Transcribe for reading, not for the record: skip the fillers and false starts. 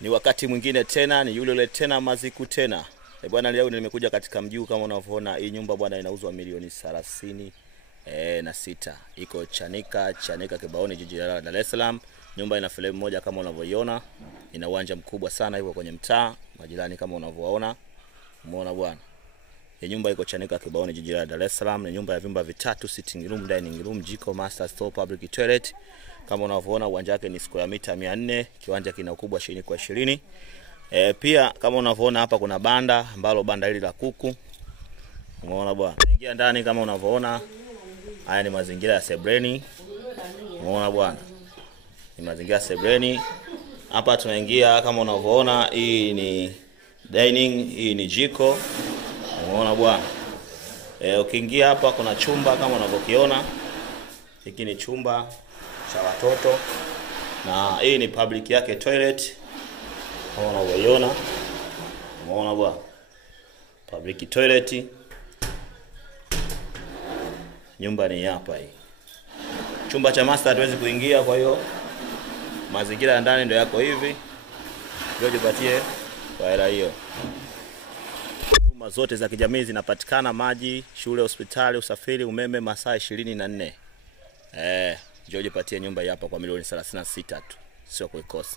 Ni wakati mwingine tena, ni yule tena Maziku tena. Bwana, leo nimekuja katika mji kama unavyoona. Hii nyumba bwana inauzwa milioni 36. Iko Chanika Kibaoni, jiji la Dar es Salaam. Nyumba ina frame moja kama unavyoiona. Ina uwanja mkubwa sana, iko kwenye mtaa, majirani kama unavyoona. Umeona bwana. Hii nyumba iko Chanika Kibaoni, jiji la Dar es Salaam. Ni nyumba ya vyumba vitatu, sitting room, dining room, jiko, master store, public toilet. Kama unavyoona uwanja wake ni square mita 400, kiwanja kina ukubwa 20x20. Pia kama unavyoona hapa kuna banda ambalo banda hili la kuku. Umeona bwana. Ingia ndani kama unavyoona. Haya ni mazingira ya sebreni. Umeona bwana. Ni mazingira ya sebreni. Hapa tunaingia kama unavyoona, hii ni dining, hii ni jiko. Umeona bwana. Ukiingia hapa kuna chumba kama unavyokiona. Hiki ni chumba cha watoto na hii ni public yake toilet kama unavyoiona. Umeona bwana, public toilet. Nyumba ni hapa hii. Chumba cha master hatuwezi kuingia, kwa hiyo mazingira ya ndani ndio yako hivi. Ndio jipatie kwa hela hiyo. Huduma zote za kijamii zinapatikana: maji, shule, hospitali, usafiri, umeme, masaa 24. Njoo jipatie nyumba hii hapa kwa milioni 36 tu. Sio kuikosa.